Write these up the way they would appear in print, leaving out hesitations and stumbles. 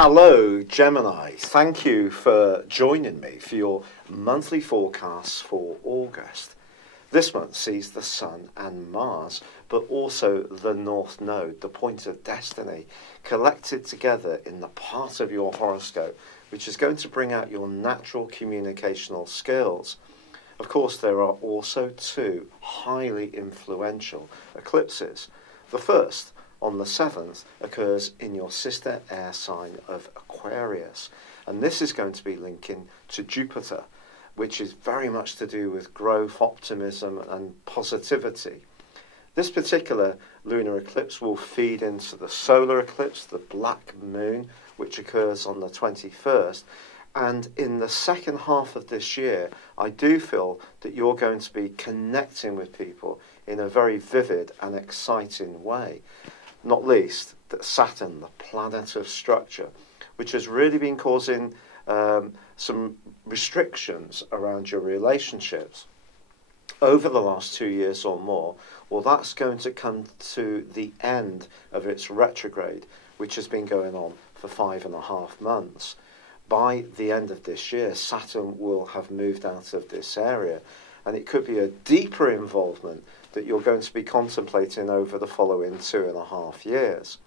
Hello, Gemini. Thank you for joining me for your monthly forecasts for August. This month sees the Sun and Mars, but also the North Node, the point of destiny, collected together in the part of your horoscope, which is going to bring out your natural communicational skills. Of course, there are also two highly influential eclipses. The first, on the 7th, occurs in your sister air sign of Aquarius. And this is going to be linking to Jupiter, which is very much to do with growth, optimism, and positivity. This particular lunar eclipse will feed into the solar eclipse, the black moon, which occurs on the 21st. And in the second half of this year, I do feel that you're going to be connecting with people in a very vivid and exciting way. Not least that Saturn, the planet of structure, which has really been causing some restrictions around your relationships over the last 2 years or more, well, that's going to come to the end of its retrograde, which has been going on for 5.5 months. By the end of this year, Saturn will have moved out of this area, and it could be a deeper involvement that you're going to be contemplating over the following 2.5 years.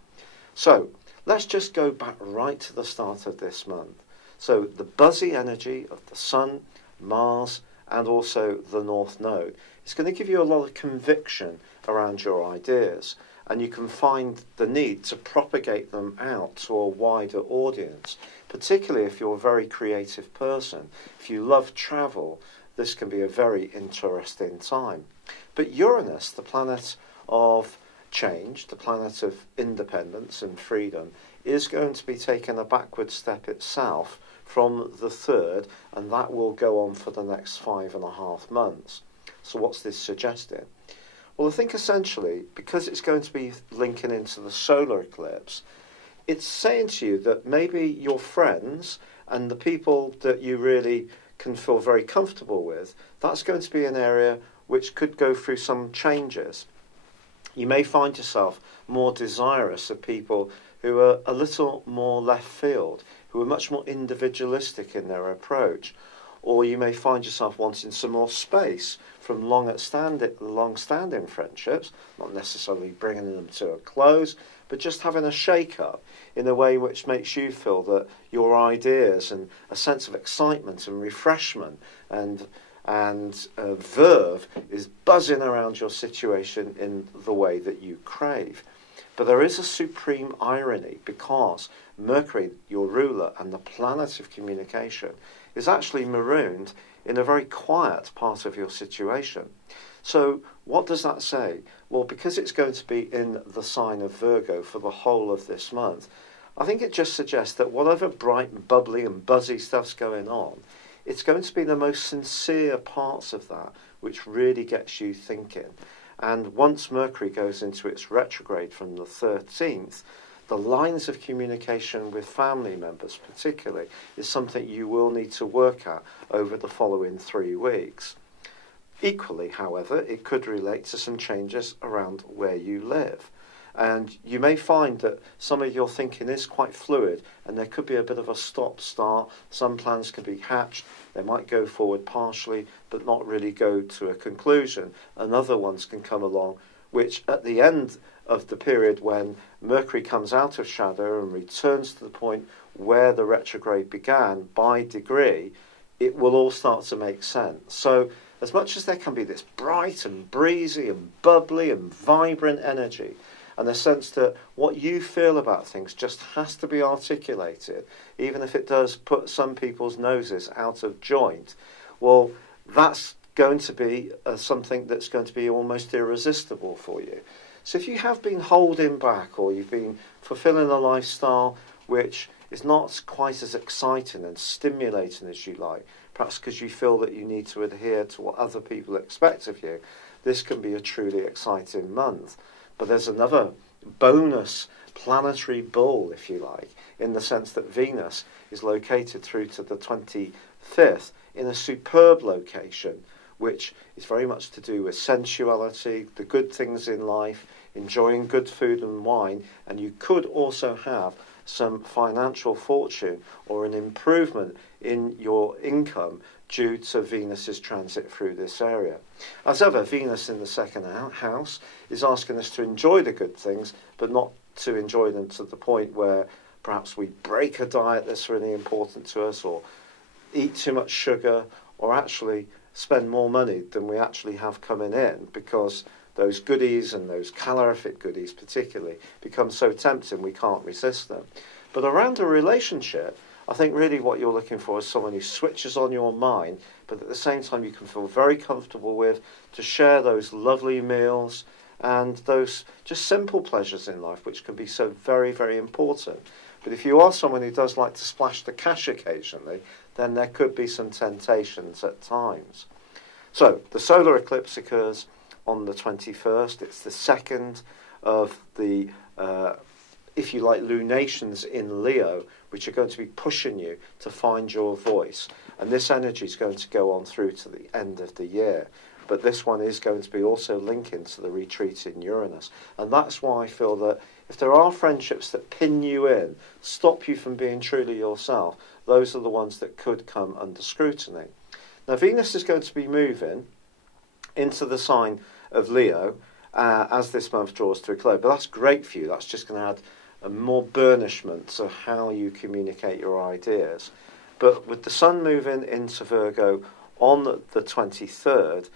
So let's just go back right to the start of this month. So the buzzy energy of the Sun, Mars, and also the North Node is going to give you a lot of conviction around your ideas, and you can find the need to propagate them out to a wider audience, particularly if you're a very creative person. If you love travel, this can be a very interesting time. But Uranus, the planet of change, the planet of independence and freedom, is going to be taking a backward step itself from the 3rd, and that will go on for the next 5.5 months. So what's this suggesting? Well, I think essentially, because it's going to be linking into the solar eclipse, it's saying to you that maybe your friends and the people that you really can feel very comfortable with, that's going to be an area which could go through some changes. You may find yourself more desirous of people who are a little more left field, who are much more individualistic in their approach. Or you may find yourself wanting some more space from long-standing friendships, not necessarily bringing them to a close, but just having a shake-up in a way which makes you feel that your ideas and a sense of excitement and refreshment and verve is buzzing around your situation in the way that you crave. But there is a supreme irony, because Mercury, your ruler and the planet of communication, is actually marooned in a very quiet part of your situation. So what does that say? Well, because it's going to be in the sign of Virgo for the whole of this month, I think it just suggests that whatever bright and bubbly and buzzy stuff's going on, it's going to be the most sincere parts of that which really gets you thinking. And once Mercury goes into its retrograde from the 13th, the lines of communication with family members particularly is something you will need to work at over the following 3 weeks. Equally, however, it could relate to some changes around where you live. And you may find that some of your thinking is quite fluid, and there could be a bit of a stop-start. Some plans can be hatched. They might go forward partially, but not really go to a conclusion. And other ones can come along, which at the end of the period when Mercury comes out of shadow and returns to the point where the retrograde began by degree, it will all start to make sense. So as much as there can be this bright and breezy and bubbly and vibrant energy, and a sense that what you feel about things just has to be articulated, even if it does put some people's noses out of joint, well, that's going to be something that's going to be almost irresistible for you. So if you have been holding back, or you've been fulfilling a lifestyle which is not quite as exciting and stimulating as you like, perhaps because you feel that you need to adhere to what other people expect of you, this can be a truly exciting month. But there's another bonus planetary bull, if you like, in the sense that Venus is located through to the 25th in a superb location, which is very much to do with sensuality, the good things in life, enjoying good food and wine, and you could also have some financial fortune or an improvement in your income due to Venus's transit through this area. As ever, Venus in the second house is asking us to enjoy the good things, but not to enjoy them to the point where perhaps we break a diet that's really important to us, or eat too much sugar, or actually spend more money than we actually have coming in, because those goodies, and those calorific goodies particularly, become so tempting we can't resist them. But around a relationship, I think really what you're looking for is someone who switches on your mind, but at the same time you can feel very comfortable with, to share those lovely meals and those just simple pleasures in life, which can be so very, very important. But if you are someone who does like to splash the cash occasionally, then there could be some temptations at times. So, the solar eclipse occurs on the 21st. It's the second of the, if you like, lunations in Leo, which are going to be pushing you to find your voice. And this energy is going to go on through to the end of the year. But this one is going to be also linking to the retreat in Uranus. And that's why I feel that if there are friendships that pin you in, stop you from being truly yourself, those are the ones that could come under scrutiny. Now, Venus is going to be moving into the sign of Leo as this month draws to a close. But that's great for you. That's just going to add a more burnishment to how you communicate your ideas. But with the Sun moving into Virgo on the 23rd,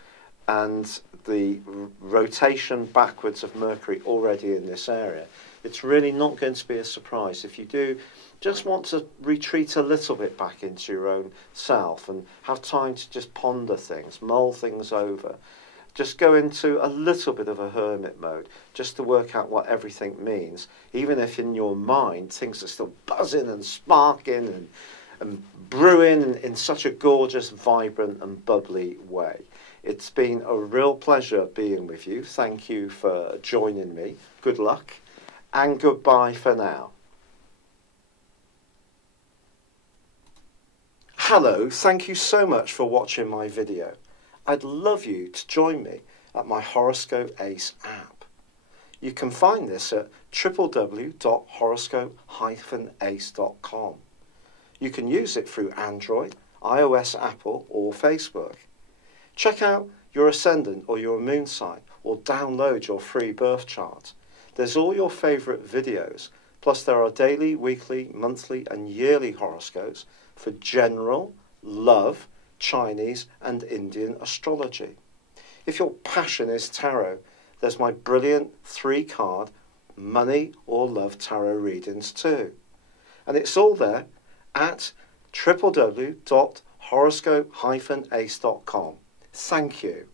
and the rotation backwards of Mercury already in this area, it's really not going to be a surprise if you do just want to retreat a little bit back into your own self and have time to just ponder things, mull things over. Just go into a little bit of a hermit mode, just to work out what everything means, even if in your mind things are still buzzing and sparking and brewing in such a gorgeous, vibrant and bubbly way. It's been a real pleasure being with you. Thank you for joining me. Good luck, and goodbye for now. Hello, thank you so much for watching my video. I'd love you to join me at my Horoscope Ace app. You can find this at www.horoscope-ace.com. You can use it through Android, iOS, Apple or Facebook. Check out your ascendant or your moon sign, or download your free birth chart. There's all your favourite videos, plus there are daily, weekly, monthly and yearly horoscopes for general, love, Chinese and Indian astrology. If your passion is tarot, there's my brilliant 3-card money or love tarot readings too. And it's all there at www.horoscope-ace.com. Thank you.